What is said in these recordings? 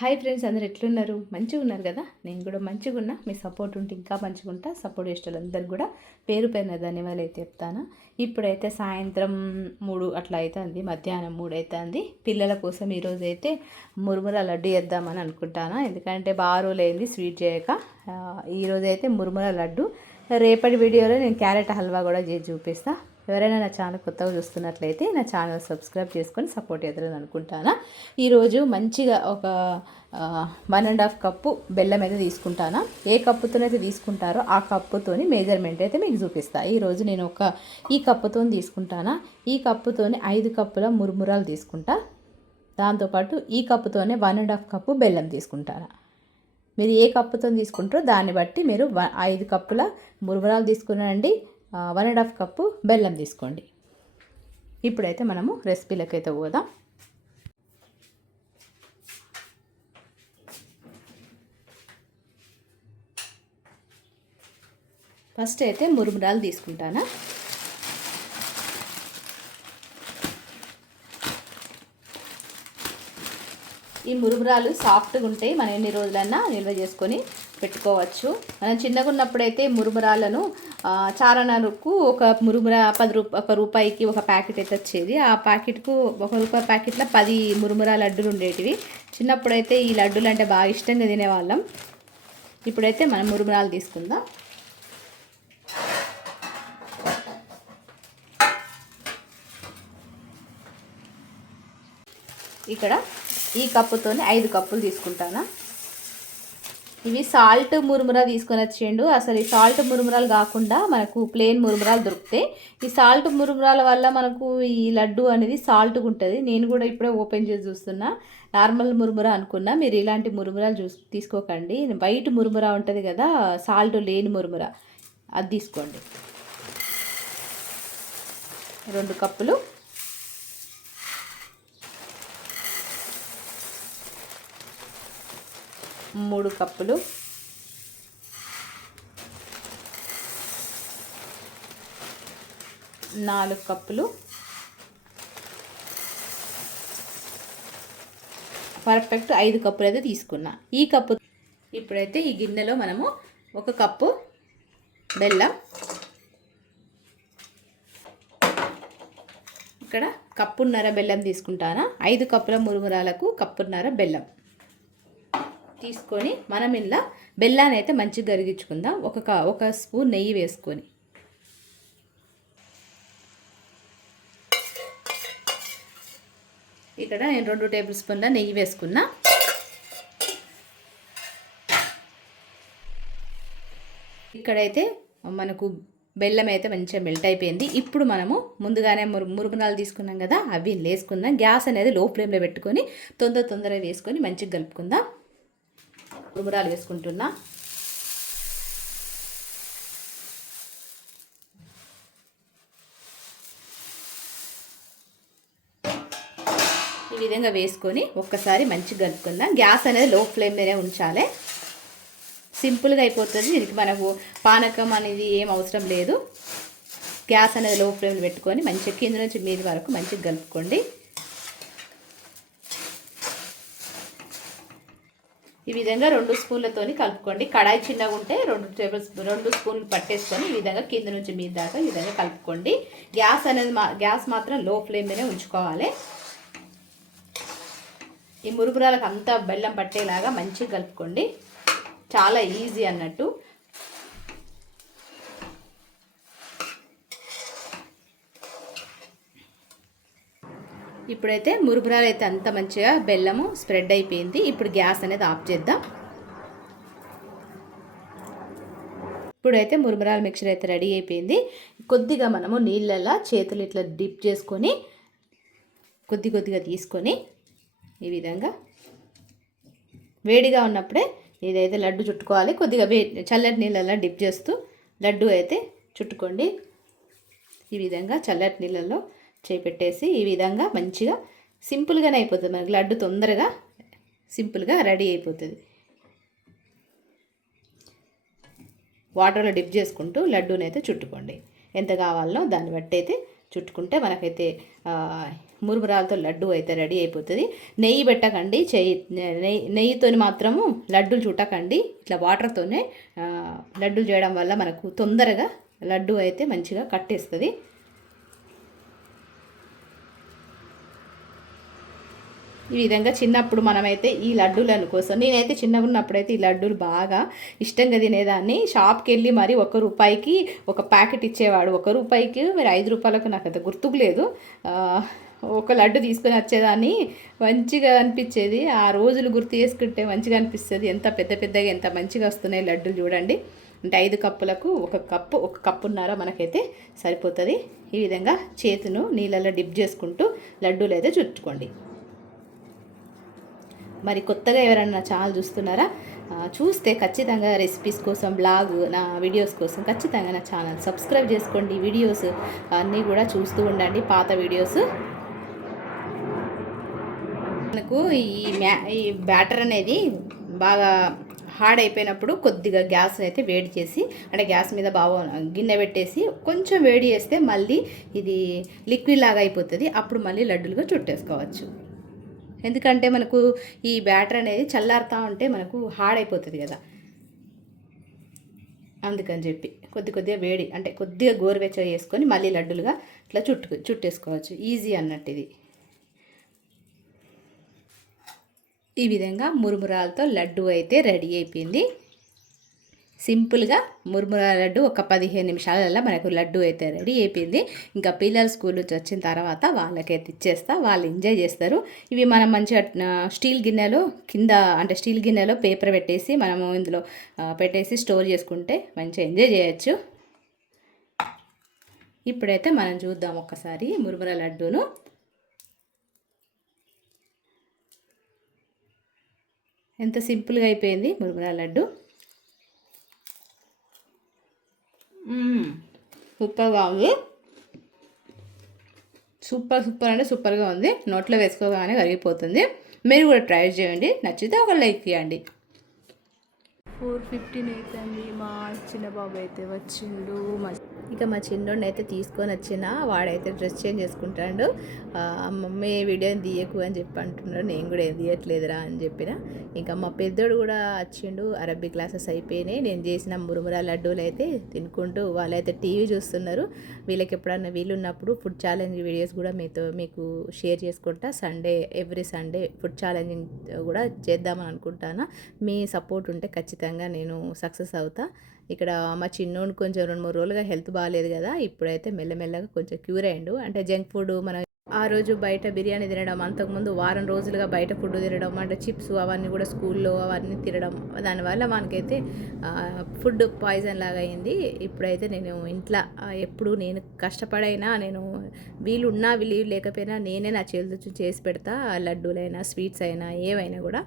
Hi friends, అందరు ఎట్లున్నారు? మంచిగా ఉన్నారు కదా? నేను కూడా మంచిగా ఉన్నా. మీ సపోర్ట్ ఉంటే ఇంకా మంచిగా ఉంటా. సపోర్ట్ చేసే వాళ్ళందరికీ కూడా పేరు పైన ధన్యవాదాలు అయితే చెప్తాను. ఇప్పుడైతే సాయంత్రం 3 అట్లా అవుతుంది, మధ్యాహ్నం 3 అవుతుంది. పిల్లల కోసం ఈరోజు అయితే మురుముర లడ్డు చేద్దామని అనుకుంటాను. ఎందుకంటే బాగా రోజులైంది స్వీట్ చేయక. ఈరోజు అయితే మురుముర లడ్డు. రేపటి వీడియోలో నేను క్యారెట్ హల్వా కూడా చేసి చూపిస్తాను. ఎవరైనా నా ఛానల్ కొత్తగా చూస్తున్నట్లయితే నా ఛానల్ సబ్స్క్రైబ్ చేసుకొని సపోర్ట్ చేద్దామని అనుకుంటాను. ఈరోజు మంచిగా ఒక 1.5 కప్పు బెల్లం అయితే తీసుకుంటాను. ఏ కప్పుతోనైతే తీసుకుంటారో ఆ కప్పుతోని మెజర్మెంట్ అయితే మీకు చూపిస్తాను. ఈరోజు నేను ఈ కప్పుతో తీసుకుంటాను. ఈ కప్పుతోని 5 కప్పుల మురుమురాలు తీసుకుంటా. దాంతోపాటు ఈ కప్పుతోనే 1.5 కప్పు బెల్లం తీసుకుంటాను. మీరు ఏ కప్పుతో తీసుకుంటారో దాన్ని బట్టి మీరు 5 కప్పుల మురుమురాలు తీసుకున్నారండి, 1.5 కప్పు బెల్లం తీసుకోండి. ఇప్పుడైతే మనము రెసిపీలకు అయితే పోదాం. ఫస్ట్ అయితే మురుమురాలు తీసుకుంటాను. ఈ మురుమురాలు సాఫ్ట్గా ఉంటాయి, మనం ఎన్ని రోజులన్నా నిల్వ చేసుకొని పెట్టుకోవచ్చు. మనం చిన్నగా ఉన్నప్పుడైతే మురుమురాలను చారణకు ఒక మురుముర 1 రూపాయికి ఒక ప్యాకెట్ అయితే వచ్చేది. ఆ ప్యాకెట్కు 1 రూపాయి ప్యాకెట్లో 10 మురుముర లడ్డులు ఉండేటివి. చిన్నప్పుడైతే ఈ లడ్డులు అంటే బాగా ఇష్టంగా తినేవాళ్ళం. ఇప్పుడైతే మనం మురుమురాలు తీసుకుందాం. ఇక్కడ ఈ కప్పుతోనే 5 కప్పులు తీసుకుంటాను. ఇవి సాల్ట్ మురుముర తీసుకొని వచ్చేయండు. అసలు ఈ సాల్ట్ మురుమురాలు కాకుండా మనకు ప్లెయిన్ మురుమురాలు దొరుకుతాయి. ఈ సాల్ట్ మురుమురాల వల్ల మనకు ఈ లడ్డు అనేది సాల్ట్గా ఉంటుంది. నేను కూడా ఇప్పుడే ఓపెన్ చేసి చూస్తున్నా. నార్మల్ మురుముర అనుకున్నా. మీరు ఇలాంటి మురుమురాలు తీసుకోకండి. వైట్ మురుముర ఉంటుంది కదా, సాల్ట్ లేని మురుముర, అది తీసుకోండి. 2 కప్పులు. 3 కప్పులు. 4 కప్పులు. పర్ఫెక్ట్ 5 కప్పులు అయితే తీసుకున్నా. ఈ కప్పు ఇప్పుడైతే ఈ గిన్నెలో మనము 1 కప్పు బెల్లం, ఇక్కడ కప్పున్నర బెల్లం తీసుకుంటాను. 5 కప్పుల మురుమురాలకు కప్పున్నర బెల్లం తీసుకొని మనం ఇలా బెల్లాన్ని అయితే మంచిగా కరిగించుకుందాం. ఒక స్పూన్ నెయ్యి వేసుకొని, ఇక్కడ నేను 2 టేబుల్ స్పూన్ల నెయ్యి వేసుకున్నా. ఇక్కడైతే మనకు బెల్లం అయితే మంచిగా మెల్ట్ అయిపోయింది. ఇప్పుడు మనము ముందుగానే మురుమురాలు తీసుకున్నాం కదా, అవి వేసుకుందాం. గ్యాస్ అనేది లో ఫ్లేమ్లో పెట్టుకొని తొందరగా వేసుకొని మంచిగా కలుపుకుందాం. మురుమురాలు వేసుకుంటున్నా. ఈ విధంగా వేసుకొని ఒక్కసారి మంచిగా కలుపుకుందాం. గ్యాస్ అనేది లో ఫ్లేమ్లోనే ఉంచాలి. సింపుల్గా అయిపోతుంది. దీనికి మనకు పానకం అనేది ఏం అవసరం లేదు. గ్యాస్ అనేది లో ఫ్లేమ్లో పెట్టుకొని మంచిగా కింద నుంచి మీద వరకు మంచిగా కలుపుకోండి. ఈ విధంగా 2 స్పూన్లతోని కలుపుకోండి. కడాయి చిన్నగా ఉంటే 2 స్పూన్లు పట్టేసుకొని ఈ విధంగా కింద నుంచి మీద దాకా ఈ విధంగా కలుపుకోండి. గ్యాస్ మాత్రం లో ఫ్లేమ్లోనే ఉంచుకోవాలి. ఈ మురుమురాలకు అంతా బెల్లం పట్టేలాగా మంచిగా కలుపుకోండి. చాలా ఈజీ అన్నట్టు. ఇప్పుడైతే మురుమురాలు అయితే అంత మంచిగా బెల్లము స్ప్రెడ్ అయిపోయింది. ఇప్పుడు గ్యాస్ అనేది ఆఫ్ చేద్దాం. ఇప్పుడైతే మురుమురాల మిక్చర్ అయితే రెడీ అయిపోయింది. కొద్దిగా మనము నీళ్ళల్లో చేతులు ఇట్లా డిప్ చేసుకొని కొద్దిగా తీసుకొని ఈ విధంగా వేడిగా ఉన్నప్పుడే ఇదైతే లడ్డు చుట్టుకోవాలి. కొద్దిగా చల్లటి నీళ్ళల్లో డిప్ చేస్తూ లడ్డు అయితే చుట్టుకోండి. ఈ విధంగా చల్లటి నీళ్ళల్లో చేపెట్టేసి ఈ విధంగా మంచిగా సింపుల్గానే అయిపోతుంది. మనకి లడ్డు తొందరగా సింపుల్గా రెడీ అయిపోతుంది. వాటర్లో డిప్ చేసుకుంటూ లడ్డూని అయితే చుట్టుకోండి. ఎంత కావాలో దాన్ని బట్టి అయితే చుట్టుకుంటే మనకైతే మురుమురాలతో లడ్డు అయితే రెడీ అయిపోతుంది. నెయ్యి పెట్టకండి, నెయ్యితో మాత్రము లడ్డూలు చుట్టకండి. ఇట్లా వాటర్తోనే లడ్డూలు చేయడం వల్ల మనకు తొందరగా లడ్డు అయితే మంచిగా కట్టేస్తుంది. ఈ విధంగా చిన్నప్పుడు మనమైతే ఈ లడ్డూలను కోసం నేనైతే చిన్నగా ఉన్నప్పుడైతే ఈ లడ్డూలు బాగా ఇష్టంగా తినేదాన్ని. షాప్కి వెళ్ళి మరి ₹1 ఒక ప్యాకెట్ ఇచ్చేవాడు. ₹1 మరి ₹5 నాకు అంత గుర్తుకు లేదు. ఒక లడ్డు తీసుకొని వచ్చేదాన్ని. మంచిగా అనిపించేది. ఆ రోజులు గుర్తు చేసుకుంటే మంచిగా అనిపిస్తుంది. ఎంత పెద్ద పెద్దగా ఎంత మంచిగా వస్తున్నాయి లడ్డూలు చూడండి. అంటే 5 కప్పులకు ఒక కప్పున్నర మనకైతే సరిపోతుంది. ఈ విధంగా చేతును నీళ్ళలో డిప్ చేసుకుంటూ లడ్డూలు అయితే చుట్టుకోండి. మరి కొత్తగా ఎవరైనా నా ఛానల్ చూస్తున్నారా? చూస్తే ఖచ్చితంగా రెసిపీస్ కోసం నా వీడియోస్ కోసం ఖచ్చితంగా నా ఛానల్ సబ్స్క్రైబ్ చేసుకోండి. వీడియోస్ అన్నీ కూడా చూస్తూ ఉండండి, పాత వీడియోస్. మనకు ఈ బ్యాటర్ అనేది బాగా హార్డ్ అయిపోయినప్పుడు కొద్దిగా గ్యాస్ అయితే వేడి చేసి, అంటే గ్యాస్ మీద బాగా గిన్నె పెట్టేసి కొంచెం వేడి చేస్తే మళ్ళీ ఇది లిక్విడ్ లాగా అయిపోతుంది. అప్పుడు మళ్ళీ లడ్డూలుగా చుట్టేసుకోవచ్చు. ఎందుకంటే మనకు ఈ బ్యాటర్ అనేది చల్లారుతూ ఉంటే మనకు హార్డ్ అయిపోతుంది కదా, అందుకని చెప్పి కొద్దిగా వేడి అంటే కొద్దిగా గోరువెచ్చగా చేసుకొని మళ్ళీ లడ్డులుగా ఇట్లా చుట్టేసుకోవచ్చు. ఈజీ అన్నట్టు ఇది. ఈ విధంగా మురుమురాలతో లడ్డు అయితే రెడీ అయిపోయింది. సింపుల్గా మురుమురా లడ్డు ఒక 15 నిమిషాలలో మనకు లడ్డు అయితే రెడీ అయిపోయింది. ఇంకా పిల్లలు స్కూల్ నుంచి వచ్చిన తర్వాత వాళ్ళకైతే ఇచ్చేస్తా, వాళ్ళు ఎంజాయ్ చేస్తారు. ఇవి మనం మంచిగా స్టీల్ గిన్నెలో పేపర్ పెట్టేసి మనము ఇందులో పెట్టేసి స్టోర్ చేసుకుంటే మంచిగా ఎంజాయ్ చేయొచ్చు. ఇప్పుడైతే మనం చూద్దాం ఒక్కసారి మురుమురా లడ్డూను. ఎంత సింపుల్గా అయిపోయింది మురుమురా లడ్డు. సూపర్గా ఉంది. సూపర్ అంటే సూపర్గా ఉంది. నోట్లో వేసుకోగానే కరిగిపోతుంది. మీరు కూడా ట్రై చేయండి. నచ్చితే ఒక లైక్ ఇవ్వండి. 4:15 అవుతుంది. మా చిన్న బాబు అయితే వచ్చిండు. ఇక మా చిన్నోడిని అయితే తీసుకొని వచ్చిన వాడైతే డ్రెస్ చేంజ్ చేసుకుంటాడు. మమ్మీ వీడియో తీయకు అని చెప్పి అంటున్నాడు. నేను కూడా ఏం తీయట్లేదురా అని చెప్పిన. ఇంకా మా పెద్దోడు కూడా వచ్చిండు. అరబీ క్లాసెస్ అయిపోయినాయి. నేను చేసిన మురుమురా లడ్డూలు అయితే తినుకుంటూ వాళ్ళైతే టీవీ చూస్తున్నారు. వీళ్ళకి ఎప్పుడన్నా వీలున్నప్పుడు ఫుడ్ ఛాలెంజ్ వీడియోస్ కూడా మీకు షేర్ చేసుకుంటా. ఎవ్రీ సండే ఫుడ్ ఛాలెంజింగ్ కూడా చేద్దామని అనుకుంటాను. మీ సపోర్ట్ ఉంటే ఖచ్చితంగా నేను సక్సెస్ అవుతా. ఇక్కడ మా చిన్నోడు కొంచెం 2-3 రోజులుగా హెల్త్ బాగాలేదు కదా, ఇప్పుడైతే మెల్లమెల్లగా కొంచెం క్యూర్ అయ్యిండు. అంటే జంక్ ఫుడ్ మనం ఆ రోజు బయట బిర్యానీ తినడం, అంతకుముందు వారం రోజులుగా బయట ఫుడ్ తినడం, అంటే చిప్స్ అవన్నీ కూడా స్కూల్లో అవన్నీ తినడం, దానివల్ల మనకైతే ఫుడ్ పాయిజన్ లాగా అయింది. ఇప్పుడైతే నేను ఇంట్లో ఎప్పుడు నేను కష్టపడైనా, నేను వీలున్నా వీలు లేకపోయినా నేనే నా చేతులు చేసి పెడతా. లడ్డూలైనా స్వీట్స్ అయినా ఏవైనా కూడా.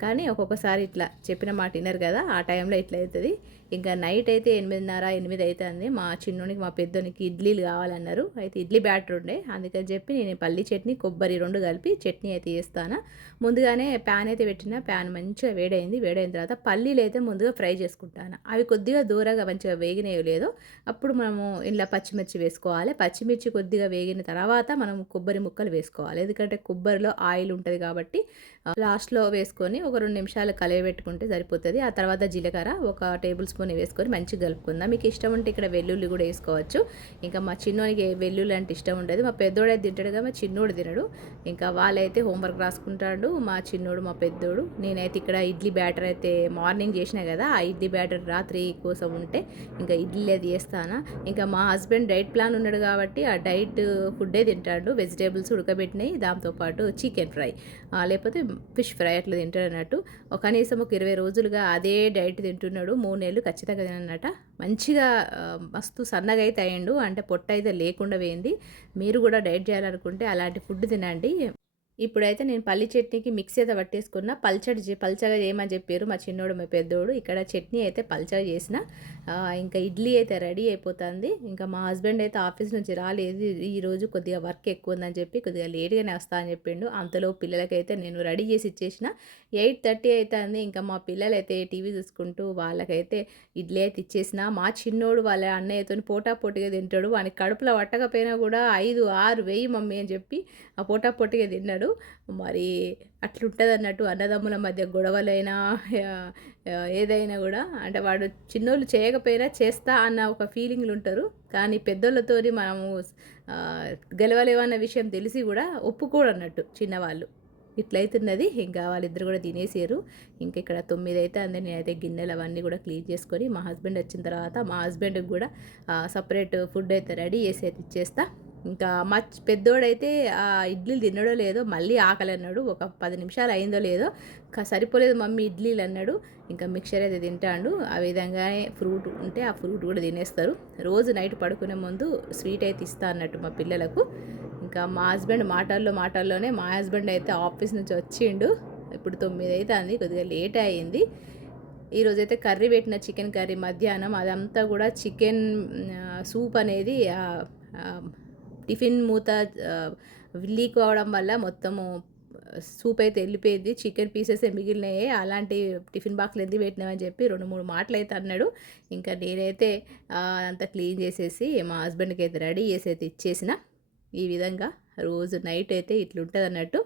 కానీ ఒక్కొక్కసారి ఇట్లా చెప్పిన మాట వినరు కదా, ఆ టైంలో ఇట్లా అవుతుంది. ఇంకా నైట్ అయితే 8:30-8 అవుతుంది. మా చిన్నోనికి మా పెద్దోనికి ఇడ్లీలు కావాలన్నారు. అయితే ఇడ్లీ బ్యాటర్ ఉండే, అందుకని చెప్పి నేను పల్లి చట్నీ కొబ్బరి 2 కలిపి చట్నీ అయితే చేస్తాను. ముందుగానే ప్యాన్ అయితే పెట్టిన, ప్యాన్ మంచిగా వేడైంది. వేడైన తర్వాత పల్లీలు అయితే ముందుగా ఫ్రై చేసుకుంటాను. అవి కొద్దిగా దూరగా మంచిగా వేగినేయలేదో అప్పుడు మనము ఇలా పచ్చిమిర్చి వేసుకోవాలి. పచ్చిమిర్చి కొద్దిగా వేగిన తర్వాత మనం కొబ్బరి ముక్కలు వేసుకోవాలి. ఎందుకంటే కొబ్బరిలో ఆయిల్ ఉంటుంది కాబట్టి లాస్ట్లో వేసుకొని ఒక 2 నిమిషాలు కలియబెట్టుకుంటే సరిపోతుంది. ఆ తర్వాత జీలకర్ర 1 టేబుల్ స్పూన్ వేసుకొని మంచిగా కలుపుకుందాం. మీకు ఇష్టం ఉంటే ఇక్కడ వెల్లుల్లి కూడా వేసుకోవచ్చు. ఇంకా మా చిన్నోనికి వెల్లుల్లి అంటే ఇష్టం ఉంటుంది. మా పెద్దోడైతే తింటాడుగా, మా చిన్నోడు తినడు. ఇంకా వాళ్ళైతే హోంవర్క్ రాసుకుంటాడు, మా చిన్నోడు మా పెద్దోడు. నేనైతే ఇక్కడ ఇడ్లీ బ్యాటర్ అయితే మార్నింగ్ చేసిన కదా, ఆ ఇడ్లీ బ్యాటర్ రాత్రి కోసం ఉంటే ఇంకా ఇడ్లీ అది చేస్తాను. ఇంకా మా హస్బెండ్ డైట్ ప్లాన్ ఉన్నాడు కాబట్టి ఆ డైట్ ఫుడ్డే తింటాడు. వెజిటేబుల్స్ ఉడకబెట్టినాయి, దాంతోపాటు చికెన్ ఫ్రై లేకపోతే ఫిష్ ఫ్రై అట్లా తింటాడు అన్నట్టు. కనీసం ఒక 20 రోజులుగా అదే డైట్ తింటున్నాడు. 3 నెలలు ఖచ్చితంగా తినన్నట. మంచిగా మస్తు సన్నగా అయితే అయ్యిండు. అంటే పొట్ట అయితే లేకుండా పోయింది. మీరు కూడా డైట్ చేయాలనుకుంటే అలాంటి ఫుడ్ తినండి. ఇప్పుడైతే నేను పల్లి చట్నీకి మిక్సీ అయితే పట్టేసుకున్న. పల్చగా చేయమని చెప్పారు మా చిన్నోడు మా పెద్దోడు. ఇక్కడ చట్నీ అయితే పల్చగా చేసిన. ఇంకా ఇడ్లీ అయితే రెడీ అయిపోతుంది. ఇంకా మా హస్బెండ్ అయితే ఆఫీస్ నుంచి రాలేదు. ఈరోజు కొద్దిగా వర్క్ ఎక్కువ ఉందని చెప్పి కొద్దిగా లేట్గానే వస్తా అని చెప్పిండు. అంతలో పిల్లలకైతే నేను రెడీ చేసి ఇచ్చేసిన. 8:30 అవుతుంది. ఇంకా మా పిల్లలైతే టీవీ చూసుకుంటూ వాళ్ళకైతే ఇడ్లీ అయితే ఇచ్చేసిన. మా చిన్నోడు వాళ్ళ అన్నయ్యతో పోటాపోటీగా తింటాడు. వానికి కడుపులో పట్టకపోయినా కూడా 5, 6 వెయ్యి మమ్మీ అని చెప్పి ఆ పోటాపోటీగా తిన్నాడు. మరి అట్లుంటుంది అన్నట్టు అన్నదమ్ముల మధ్య గొడవలైనా ఏదైనా కూడా అంటే వాడు చిన్నోళ్ళు చేయకపోయినా చేస్తా అన్న ఒక ఫీలింగ్లు ఉంటారు. కానీ పెద్దోళ్ళతోని మనము గెలవలేవన్న విషయం తెలిసి కూడా ఒప్పుకోడు అన్నట్టు చిన్నవాళ్ళు. ఇట్లయితున్నది. ఇంకా వాళ్ళిద్దరు కూడా తినేసారు. ఇంకా ఇక్కడ 9 అయితే అంది. నేనైతే గిన్నెలు అవన్నీ కూడా క్లీన్ చేసుకొని మా హస్బెండ్ వచ్చిన తర్వాత మా హస్బెండ్కి కూడా సపరేట్ ఫుడ్ అయితే రెడీ చేసి అయితే ఇచ్చేస్తా. ఇంకా మా పెద్దోడైతే ఇడ్లీలు తినడో లేదో మళ్ళీ ఆకలి అన్నాడు. ఒక 10 నిమిషాలు అయిందో లేదో సరిపోలేదు మమ్మీ ఇడ్లీలు అన్నాడు. ఇంకా మిక్చర్ అయితే తింటాడు. ఆ విధంగానే ఫ్రూట్ ఉంటే ఆ ఫ్రూట్ కూడా తినేస్తారు. రోజు నైట్ పడుకునే ముందు స్వీట్ అయితే ఇస్తా అన్నట్టు మా పిల్లలకు. ఇంకా మా హస్బెండ్ మాటల్లోనే మా హస్బెండ్ అయితే ఆఫీస్ నుంచి వచ్చిండు. ఇప్పుడు 9 అవుతుంది. కొద్దిగా లేట్ అయింది. ఈరోజైతే కర్రీ పెట్టిన చికెన్ కర్రీ మధ్యాహ్నం అదంతా కూడా చికెన్ సూప్ అనేది టిఫిన్ మూత లీక్ అవ్వడం వల్ల మొత్తము సూప్ అయితే వెళ్ళిపోయింది. చికెన్ పీసెస్ మిగిలినాయి. అలాంటి టిఫిన్ బాక్స్లు ఎందుకు పెట్టినామని చెప్పి 2-3 మాటలు అయితే అన్నాడు. ఇంకా నేనైతే అంతా క్లీన్ చేసేసి మా హస్బెండ్కి అయితే రెడీ చేసి అయితే ఇచ్చేసిన. ఈ విధంగా రోజు నైట్ అయితే ఇట్లుంటుంది అన్నట్టు.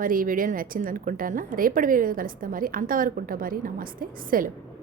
మరి ఈ వీడియో నచ్చింది అనుకుంటాను. రేపటి వీడియో కలుస్తాం. మరి అంతవరకు ఉంటాం. మరి నమస్తే, సెలవు.